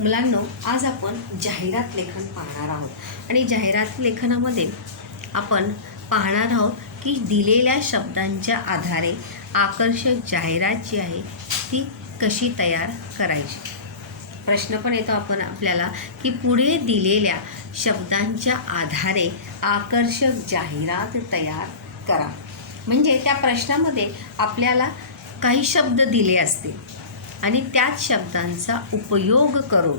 मुलांनो, आज आपण जाहिरात लेखन पाहणार आहोत आणि जाहिरात लेखनामध्ये आपण पाहणार आहोत की दिलेल्या शब्दांच्या आधारे आकर्षक जाहिरात जी आहे ती कशी तयार करायची. प्रश्न पण येतो आपल्याला की पुढे दिलेल्या शब्दांच्या आधारे आकर्षक जाहिरात तयार करा. म्हणजे त्या प्रश्नामध्ये आपल्याला काही शब्द दिले असतील आणि त्याच शब्दांचा उपयोग करून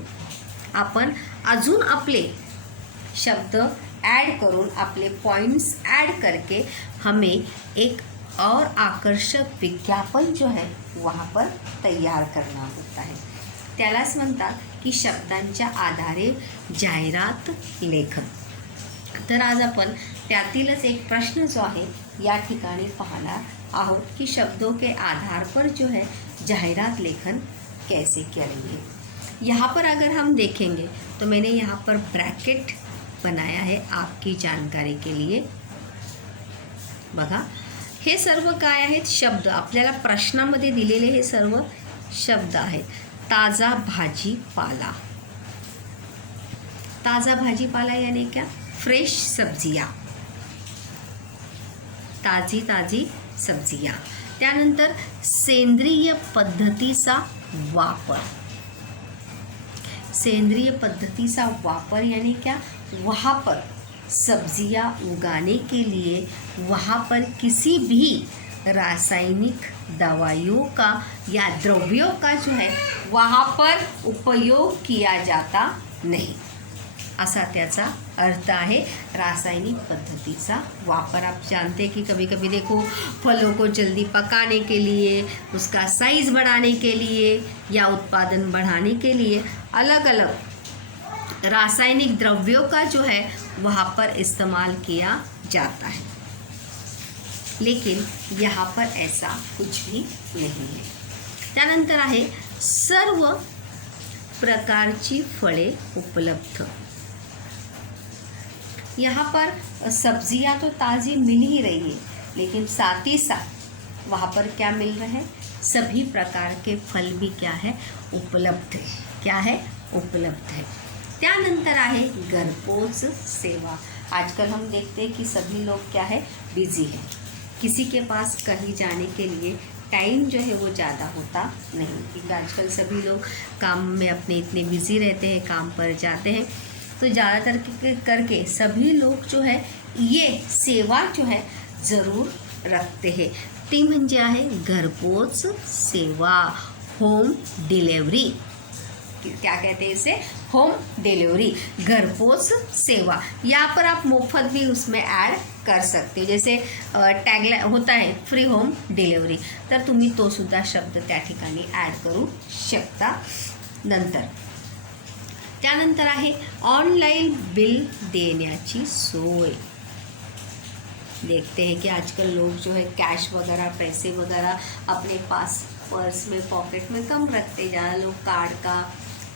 आपण अजून आपले शब्द ऐड करून अपने पॉइंट्स ऐड करके हमें एक और आकर्षक विज्ञापन जो है वहाँ पर तैयार करना होता है. त्यालाच म्हणतात की शब्दांच्या आधारे जाहिरात लेखन. तर आज आपण त्यातीलच एक प्रश्न जो है या ठिकाणी पाहणार आहोत कि शब्दों के आधार पर जो है जाहिरात लेखन कैसे करेंगे. यहाँ पर अगर हम देखेंगे तो मैंने यहाँ पर ब्रैकेट बनाया है आपकी जानकारी के लिए. बघा, हे सर्व काय आहेत शब्द आपल्याला प्रश्नामध्ये दिलेले हे सर्व शब्द आहेत. ताज़ा भाजीपाला. ताज़ा भाजीपाला यानी क्या? फ्रेश सब्जियाँ, ताजी ताजी सब्जियाँ. त्यानंतर सेंद्रिय पद्धतीचा वापर. सेंद्रिय पद्धतीचा वापर यानी क्या? वहाँ पर सब्जियाँ उगाने के लिए वहाँ पर किसी भी रासायनिक दवाइयों का या द्रव्यों का जो है वहाँ पर उपयोग किया जाता नहीं, असा त्याचा अर्थ आहे. रासायनिक पद्धतीचा वापर. आप जानते हैं कि कभी कभी देखो फलों को जल्दी पकाने के लिए, उसका साइज़ बढ़ाने के लिए या उत्पादन बढ़ाने के लिए अलग अलग रासायनिक द्रव्यों का जो है वहाँ पर इस्तेमाल किया जाता है, लेकिन यहाँ पर ऐसा कुछ भी नहीं है. त्यानंतर आहे सर्व प्रकारची फळे उपलब्ध. यहाँ पर सब्जियाँ तो ताज़ी मिल ही रही है, लेकिन साथ ही साथ वहाँ पर क्या मिल रहा है? सभी प्रकार के फल भी क्या है? उपलब्ध है. क्या है? उपलब्ध है. त्यानंतर आहे घरपोच सेवा. आजकल हम देखते हैं कि सभी लोग क्या है? बिज़ी है. किसी के पास कहीं जाने के लिए टाइम जो है वो ज़्यादा होता नहीं, क्योंकि आजकल सभी लोग काम में अपने इतने बिज़ी रहते हैं, काम पर जाते हैं. तो ज़्यादातर करके सभी लोग जो है ये सेवा जो है ज़रूर रखते हैं. ती म्हणजे आहे घरपोच सेवा, होम डिलीवरी. क्या कहते हैं इसे? होम डिलीवरी, घरपोच सेवा. यहाँ पर आप मुफ्त भी उसमें ऐड कर सकते हो. जैसे टॅगलाइन होता है फ्री होम डिलीवरी, तर तुम्ही तो सुद्धा शब्द त्या ठिकाणी ॲड करू शकता. त्यानंतर आहे ऑनलाइन बिल देण्याची सोय. देखते हैं कि आजकल लोग जो है कैश वगैरह, पैसे वगैरह अपने पास पर्स में, पॉकेट में कम रखते. ज़्यादा लोग कार्ड का,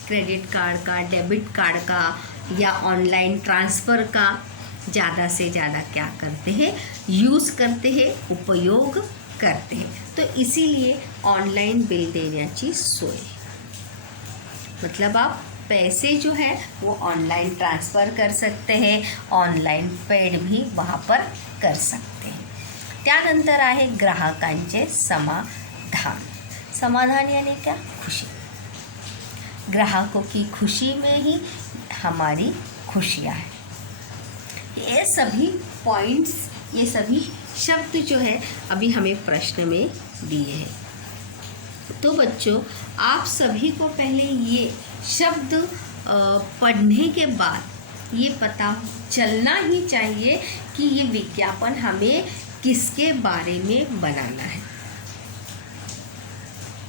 क्रेडिट कार्ड का, डेबिट कार्ड का या ऑनलाइन ट्रांसफ़र का ज़्यादा से ज़्यादा क्या करते हैं? यूज़ करते हैं, उपयोग करते हैं. तो इसीलिए ऑनलाइन बिल देण्याची सोय मतलब आप पैसे जो है वो ऑनलाइन ट्रांसफ़र कर सकते हैं, ऑनलाइन पेड भी वहाँ पर कर सकते हैं. त्यानंतर आहे ग्राहकांचे समाधान. समाधान यानी क्या? खुशी. ग्राहकों की खुशी में ही हमारी खुशियाँ हैं. ये सभी पॉइंट्स, ये सभी शब्द जो है अभी हमें प्रश्न में दिए हैं. तो बच्चों, आप सभी को पहले ये शब्द पढ़ने के बाद ये पता चलना ही चाहिए कि ये विज्ञापन हमें किसके बारे में बनाना है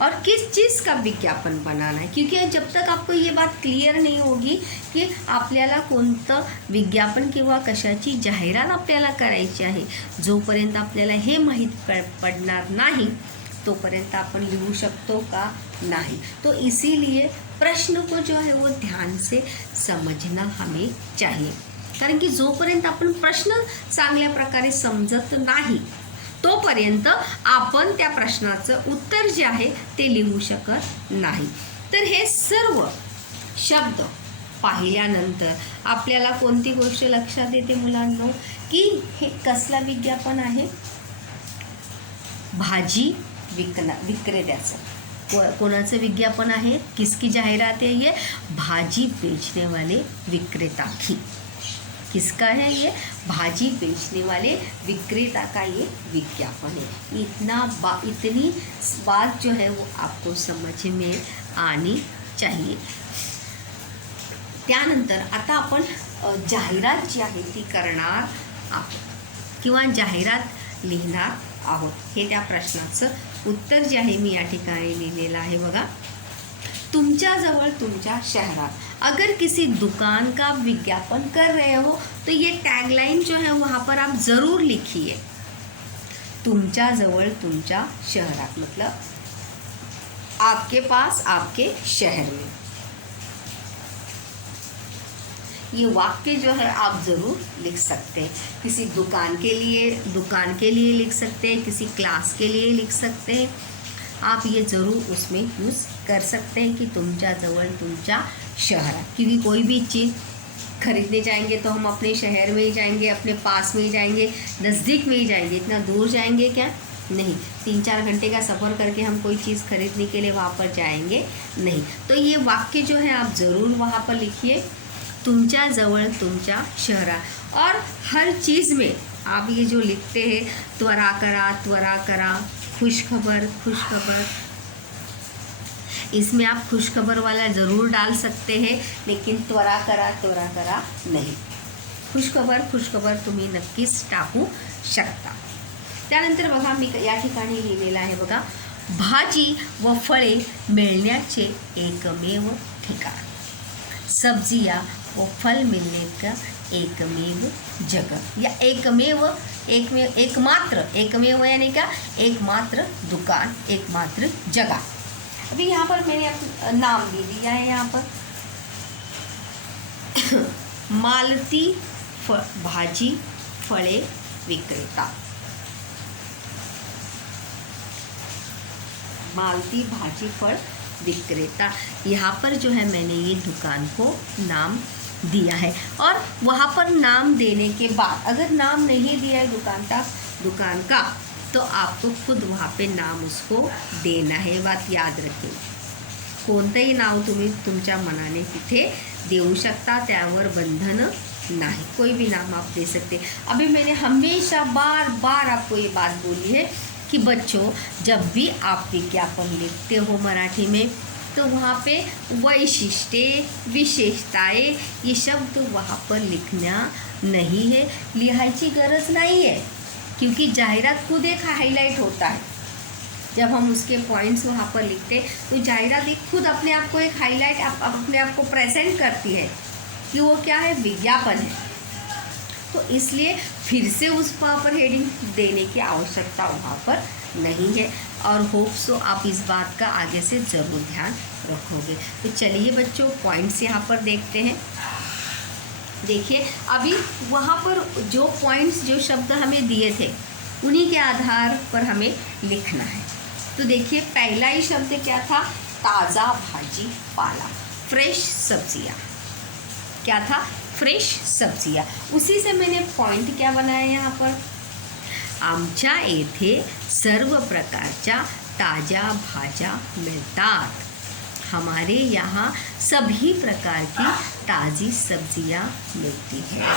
और किस चीज़ का विज्ञापन बनाना है. क्योंकि जब तक आपको ये बात क्लिअर नाही होगी की आपल्याला कोणतं विज्ञापन किंवा कशाची जाहिरात आपल्याला करायची आहे, जोपर्यंत आपल्याला हे माहीत पडणार नाही तोपर्यंत आपण लिहू शकतो का? नहीं. तो इसीलिए प्रश्न को जो है वो ध्यान से समझना हमें चाहिए. कारण की जोपर्यंत आपण प्रश्न चांगल्या प्रकारे समजत नाही तोपर्यंत आपण त्या प्रश्नाचं उत्तर जे आहे ते लिहू शकत नाही. तर हे सर्व शब्द पाहिल्यानंतर आपल्याला कोणती गोष्ट लक्षात येते मुलांनो, की हे कसला विज्ञापन आहे? भाजी विक्रेत्याचं। कोणाचं विज्ञापन आहे? किसकी जाहिरात है ये? भाजी बेचने वाले विक्रेता की। किसका है ये? भाजी बेचने वाले विक्रेता का ये विज्ञापन है। इतनी बात जो है वो आपको समझ में आनी चाहिए। त्यानंतर आता आपण जाहिरात जी आहे ती करणार आहोत किंवा जाहिरात लिहिणार आहोत। हे त्या प्रश्नाचं उत्तर जे आहे मी या ठिकाणी लिहिलेलं आहे बघा। तुमच्याजवळ तुमच्या शहरात अगर किसी दुकान का विज्ञापन कर रहे हो तो ये टैगलाइन जो है वहाँ पर आप ज़रूर लिखिए। तुमच्याजवळ तुमच्या शहरात मतलब आपके पास आपके शहर में। ये वाक्य जो है आप ज़रूर लिख सकते हैं। किसी दुकान के लिए लिख सकते हैं, किसी क्लास के लिए लिख सकते हैं। आप ये ज़रूर उसमें यूज़ कर सकते हैं कि तुमच्याजवळ तुमच्या शहरात, क्योंकि कोई भी चीज़ खरीदने जाएंगे तो हम अपने शहर में ही जाएंगे, अपने पास में ही जाएंगे, नज़दीक में ही जाएंगे। इतना दूर जाएंगे क्या? नहीं। 3-4 घंटे का सफ़र करके हम कोई चीज़ खरीदने के लिए वहाँ पर जाएंगे नहीं। तो ये वाक्य जो है आप ज़रूर वहाँ पर लिखिए, तुमच्याजवळ तुमच्या शहरात। और हर चीज़ में आप ये जो लिखते हैं त्वरा करा, खुशखबर, इसमें आप खुशखबर वाला ज़रूर डाल सकते हैं, लेकिन त्वरा करा नहीं। खुशखबर तुम्ही नक्कीच टाकू शकता। त्यानंतर बघा मी या ठिकाणी लिहिलेलं आहे बघा, भाजी व फळे मिळण्याचे एकमेव ठिकाण, सब्जियां व फल मिलने का एकमेव जगह, या एकमात्र यानी क्या? एकमात्र दुकान, एकमात्र जगह। अभी यहाँ पर मैंने नाम दे दिया है यहाँ पर मालती भाजी फळे विक्रेता। मालती भाजी फल विक्रेता, यहाँ पर जो है मैंने ये दुकान को नाम दिया है। और वहाँ पर नाम देने के बाद अगर नाम नहीं दिया है दुकान का तो आपको खुद वहाँ पे नाम उसको देना है। बात याद रखें, कोणतंही नाव तुम्ही तुमच्या मनाने तिथे देऊ शकता, त्यावर बंधन नहीं, कोई भी नाम आप दे सकते। अभी मैंने हमेशा बार आपको ये बात बोली है कि बच्चों जब भी आप विज्ञापन लिखते हो मराठी में तो वहाँ पे वैशिष्ट्य, विशेषताएं, ये शब्द वहाँ पर लिखना नहीं है, लिहायची गरज नहीं है, क्योंकि जाहिरात खुद एक हाईलाइट होता है। जब हम उसके पॉइंट्स वहाँ पर लिखते तो जाहिरात एक खुद अपने आप को एक हाईलाइट अपने आप को प्रेजेंट करती है कि वो क्या है, विज्ञापन है। तो इसलिए फिर से उस पर हेडिंग देने की आवश्यकता वहाँ पर नहीं है। और होप सो आप इस बात का आगे से ज़रूर ध्यान रखोगे। तो चलिए बच्चों पॉइंट्स यहाँ पर देखते हैं। देखिए अभी वहाँ पर जो पॉइंट्स, जो शब्द हमें दिए थे उन्हीं के आधार पर हमें लिखना है। तो देखिए पहला ही शब्द क्या था? ताज़ा भाजी पाला, फ्रेश सब्जियाँ। क्या था? फ्रेश सब्जियाँ। उसी से मैंने पॉइंट क्या बनाया यहाँ पर, आमच्या येथे सर्व प्रकारच्या ताज़ा भाज्या मिळतात, हमारे यहाँ सभी प्रकार की ताज़ी सब्जियाँ मिलती हैं।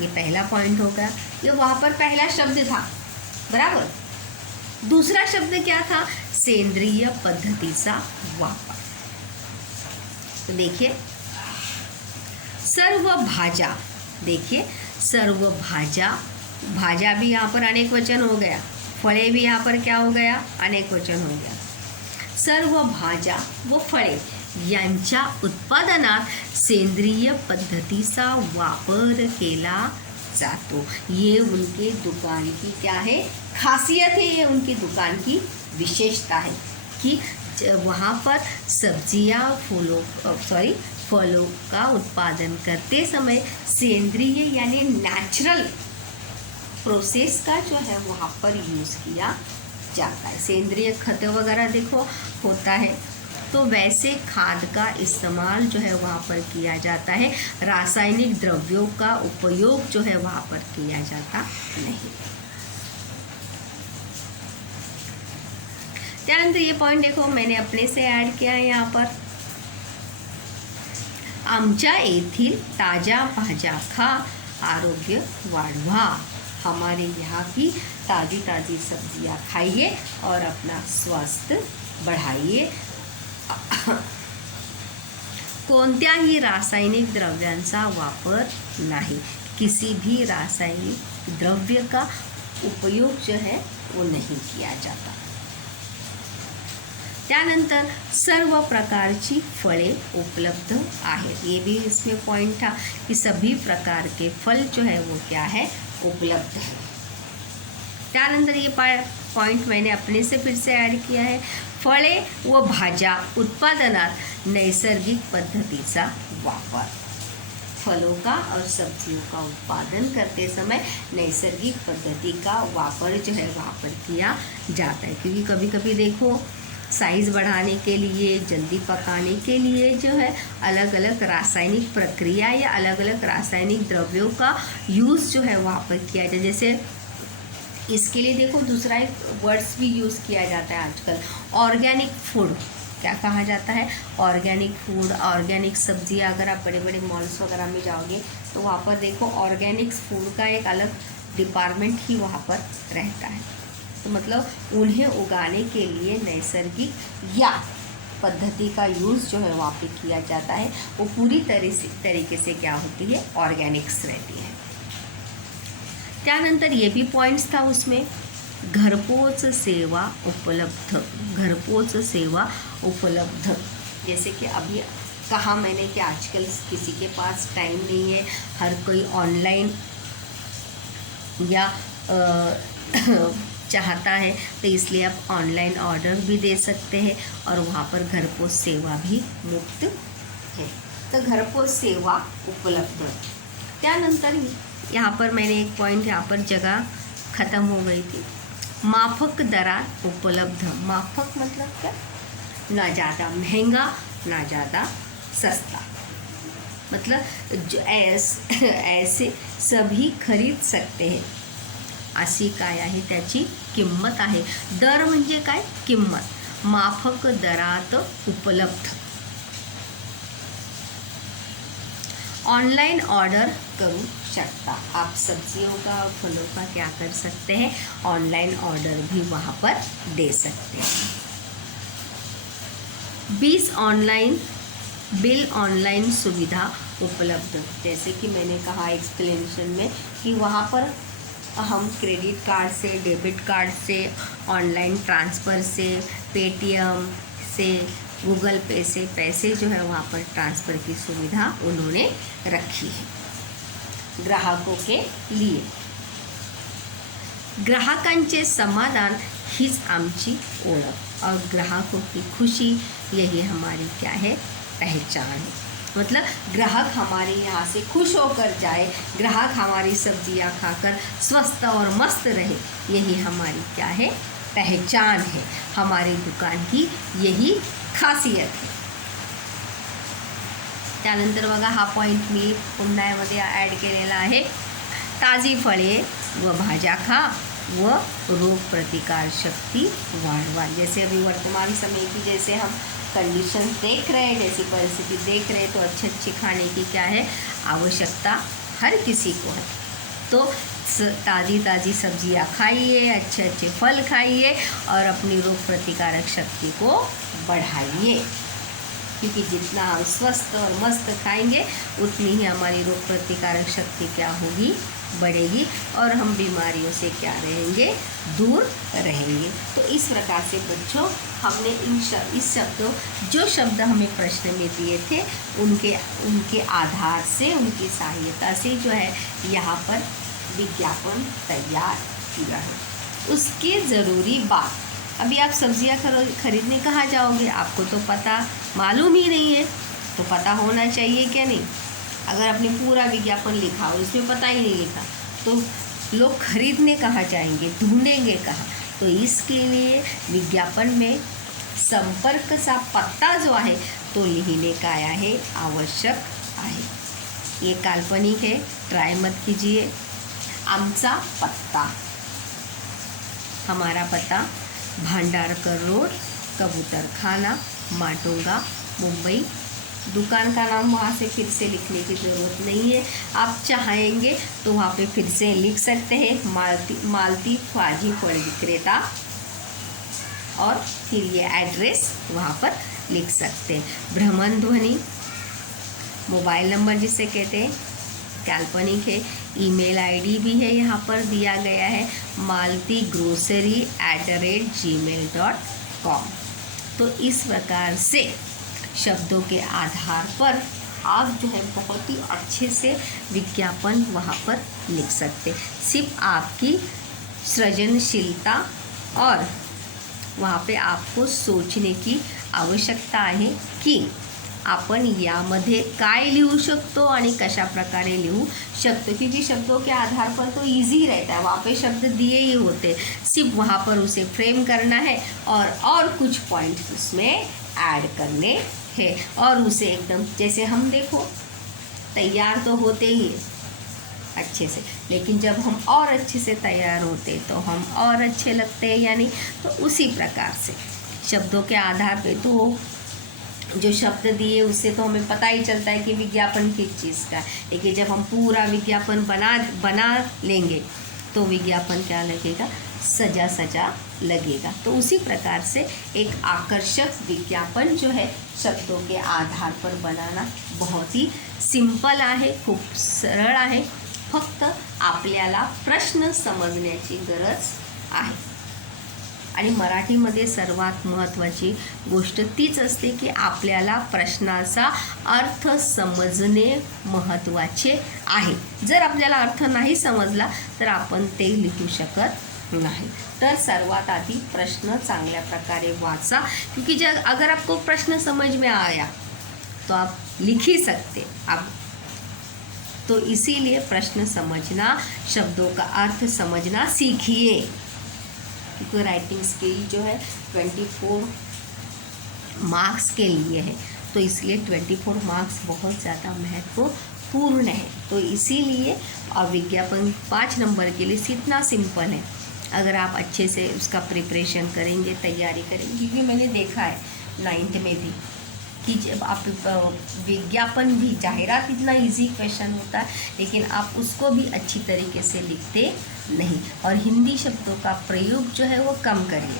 ये पहला पॉइंट होगा। ये वहाँ पर पहला शब्द था, बराबर। दूसरा शब्द क्या था? सेंद्रिय पद्धतीचा वापर। तो देखिए सर्व भाज्या, देखिए सर्व भाज्या, भाज्या भी यहाँ पर अनेक वचन हो गया, फळे भी यहाँ पर क्या हो गया, अनेक वचन हो गया। सर्व भाज्या व फळे यांच्या उत्पादनात सेंद्रिय पद्धतीचा वापर केला जातो। ये उनके दुकान की क्या है, खासियत है, ये उनकी दुकान की विशेषता है कि वहाँ पर सब्जियाँ फलों का उत्पादन करते समय सेंद्रिय यानी नेचुरल प्रोसेस का जो है वहाँ पर यूज़ किया जाता है। सेंद्रिय खत वगैरह देखो होता है, तो वैसे खाद का इस्तेमाल जो है वहाँ पर किया जाता है, रासायनिक द्रव्यों का उपयोग जो है वहाँ पर किया जाता नहीं। त्यानंतर ये पॉइंट देखो मैंने अपने से ऐड किया है यहाँ पर, आमच्या येथील ताज्या भाज्या खा आरोग्य वाढवा। हमारे यहाँ की ताज़ी ताज़ी सब्जियाँ खाइए और अपना स्वास्थ्य बढ़ाइए। कोणत्याही रासायनिक द्रव्यांचा वापर नहीं, किसी भी रासायनिक द्रव्य का उपयोग जो है वो नहीं किया जाता। त्यानंतर सर्व प्रकारची फळे उपलब्ध आहेत, ये भी इसमें पॉइंट था कि सभी प्रकार के फल जो है वो क्या है, उपलब्ध है। त्यानंतर ये पॉइंट मैंने अपने से फिर से ऐड किया है, फळे व भाज्या उत्पादनात नैसर्गिक पद्धतीचा वापर। फलों का और सब्जियों का उत्पादन करते समय नैसर्गिक पद्धति का वापर जो है वहाँ पर किया जाता है, क्योंकि कभी कभी देखो साइज़ बढ़ाने के लिए, जल्दी पकाने के लिए जो है अलग अलग रासायनिक प्रक्रिया या अलग अलग रासायनिक द्रव्यों का यूज़ जो है वहाँ पर किया जाए। जैसे इसके लिए देखो दूसरा एक वर्ड्स भी यूज़ किया जाता है आजकल, ऑर्गेनिक फूड। क्या कहा जाता है? ऑर्गेनिक फूड, ऑर्गेनिक सब्जियाँ। अगर आप बड़े बड़े मॉल्स वगैरह में जाओगे तो वहाँ पर देखो ऑर्गेनिक फूड का एक अलग डिपार्टमेंट ही वहाँ पर रहता है। तो मतलब उन्हें उगाने के लिए नैसर्गिक या पद्धति का यूज़ जो है वहाँ पे किया जाता है, वो पूरी तरीके से क्या होती है, ऑर्गेनिक्स रहती है। त्यानंतर ये भी पॉइंट्स था उसमें, घरपोच सेवा उपलब्ध, घरपोच सेवा उपलब्ध। जैसे कि अभी कहा मैंने कि आजकल किसी के पास टाइम नहीं है, हर कोई ऑनलाइन या चाहता है, तो इसलिए आप ऑनलाइन ऑर्डर भी दे सकते हैं और वहाँ पर घरपोच सेवा भी मुफ्त है। तो घरपोच सेवा उपलब्ध। त्यानंतर यहाँ पर मैंने एक पॉइंट, यहाँ पर जगह ख़त्म हो गई थी, माफक दरात उपलब्ध। माफक मतलब क्या? ना ज़्यादा महंगा ना ज़्यादा सस्ता, मतलब जो ऐसे सभी खरीद सकते हैं अशी काय आहे त्याची किंमत आहे। दर म्हणजे काय? किंमत। माफक दरात उपलब्ध। ऑनलाइन ऑर्डर करू शकता, आप सब्जियों का और फलों का क्या कर सकते हैं, ऑनलाइन ऑर्डर भी वहाँ पर दे सकते हैं। 20 ऑनलाइन बिल ऑनलाइन सुविधा उपलब्ध। जैसे कि मैंने कहा एक्सप्लेनेशन में कि वहाँ पर हम क्रेडिट कार्ड से, डेबिट कार्ड से, ऑनलाइन ट्रांसफ़र से, पेटीएम से, गूगल पे से पैसे जो है वहाँ पर ट्रांसफ़र की सुविधा उन्होंने रखी है ग्राहकों के लिए। ग्राहकांचे समाधान हीच आमची ओळख, और ग्राहकों की खुशी यही हमारी क्या है, पहचान है। मतलब ग्राहक हमारे यहाँ से खुश होकर जाए, ग्राहक हमारी सब्जियाँ खाकर स्वस्थ और मस्त रहे, यही हमारी क्या है, पहचान है। हमारी दुकान की यही खासियत है। त्यानंतर बघा हा पॉइंट मी पुन्हा यामध्ये ॲड केलेला आहे, ताजी फळे व भाज्या खा व रोग प्रतिकार शक्ति वाढवा। जैसे अभी वर्तमान समय की जैसे हम कंडीशन देख रहे हैं, जैसी परिस्थिति देख रहे हैं, तो अच्छी खाने की क्या है, आवश्यकता हर किसी को है। तो ताज़ी ताज़ी सब्जियां खाइए, अच्छे फल खाइए और अपनी रोग प्रतिकारक शक्ति को बढ़ाइए, क्योंकि जितना हम स्वस्थ और मस्त खाएंगे उतनी ही हमारी रोग प्रतिकारक शक्ति क्या होगी, बढ़ेगी और हम बीमारियों से क्या रहेंगे, दूर रहेंगे। तो इस प्रकार से बच्चों हमने इस शब्दों, जो शब्द हमें प्रश्न में दिए थे, उनके आधार से, उनकी सहायता से जो है यहाँ पर विज्ञापन तैयार किया है। उसके ज़रूरी बात, अभी आप सब्जियां खरीदने कहाँ जाओगे, आपको तो पता मालूम ही नहीं है, तो पता होना चाहिए क्या नहीं। अगर आपने पूरा विज्ञापन लिखा और उसमें पता ही नहीं लिखा तो लोग खरीदने कहाँ जाएंगे, ढूंढेंगे कहाँ। तो इसके लिए विज्ञापन में संपर्कचा पत्ता जो आहे तो लिहिणे काय आहे, आवश्यक आहे. ये काल्पनिक है, ट्राई मत कीजिए. आमचा पत्ता, हमारा पता भांडारकर रोड, कबूतर खाना, माटुंगा, मुंबई. दुकान का नाम वहाँ से फिर से लिखने की ज़रूरत नहीं है. आप चाहेंगे तो वहाँ पे फिर से लिख सकते हैं, मालती फाजी फल विक्रेता, और फिर ये एड्रेस वहाँ पर लिख सकते हैं. भ्रमण ध्वनि, मोबाइल नंबर जिसे कहते हैं, काल्पनिक है. ईमेल आईडी भी है यहाँ पर दिया गया है, maltigrocery@gmail.com. तो इस प्रकार से शब्दों के आधार पर आप जो है बहुत ही अच्छे से विज्ञापन वहाँ पर लिख सकते. सिर्फ आपकी सृजनशीलता और वहाँ पे आपको सोचने की आवश्यकता आहे की आपण यामध्ये काय लिहू शकतो आणि कशा प्रकारे लिहू शकतो. क्योंकि शब्दों के आधार पर तो इजी रहता है, वहाँ पे शब्द दिए ही होते, सिर्फ वहाँ पर उसे फ्रेम करना है और कुछ पॉइंट्स उसमें ऐड करने हैं और उसे एकदम जैसे हम देखो तैयार तो होते ही अच्छे से, लेकिन जब हम और अच्छे से तैयार होते तो हम और अच्छे लगते हैं. यानी तो उसी प्रकार से शब्दों के आधार पे तो जो शब्द दिए उससे तो हमें पता ही चलता है कि विज्ञापन किस चीज़ का है. लेकिन जब हम पूरा विज्ञापन बना लेंगे तो विज्ञापन क्या लगेगा, सजा सजा लगेगा. तो उसी प्रकार से एक आकर्षक विज्ञापन जो है शब्दों के आधार पर बनाना बहुत ही सिंपल आहे, खूप सरळ आहे. फक्त आपल्याला प्रश्न समजण्याची गरज आहे. आणि मराठीमध्ये सर्वात महत्त्वाची गोष्ट तीच असते की आपल्याला प्रश्नाचा अर्थ समजणे महत्त्वाचे आहे. जर आपल्याला अर्थ नाही समजला तर आपण ते लिहू शकत नहीं. तर सर्वात आधी प्रश्न चांगल्या प्रकारे वाचा, क्योंकि जब अगर आपको प्रश्न समझ में आया तो आप लिख ही सकते. आप तो इसीलिए प्रश्न समझना, शब्दों का अर्थ समझना सीखिए. क्योंकि राइटिंग स्किल जो है 24 मार्क्स के लिए है, तो इसलिए 24 मार्क्स बहुत ज़्यादा महत्वपूर्ण है. तो इसीलिए और विज्ञापन 5 नंबर के लिए इतना सिंपल है. अगर आप अच्छे से उसका प्रिपरेशन करेंगे, तैयारी करेंगे, क्योंकि मैंने देखा है 9th में भी कि जब आप विज्ञापन भी, जाहिरात इतना इजी क्वेश्चन होता है लेकिन आप उसको भी अच्छी तरीके से लिखते नहीं. और हिंदी शब्दों का प्रयोग जो है वो कम करिए.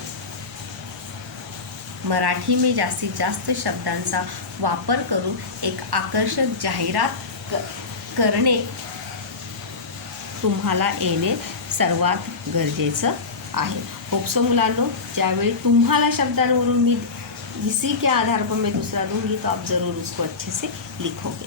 मराठी में जास्तीत जास्त शब्दांचा वापर करून एक आकर्षक जाहिरात करणे तुम्हाला येणे सर्वात गरजेचं आहे. होप्सो मुलांनो, ज्यावेळी तुम्हाला शब्दांवरून मी इसी के आधार पर मैं दूसरा दूंगी तो आप ज़रूर उसको अच्छे से लिखोगे.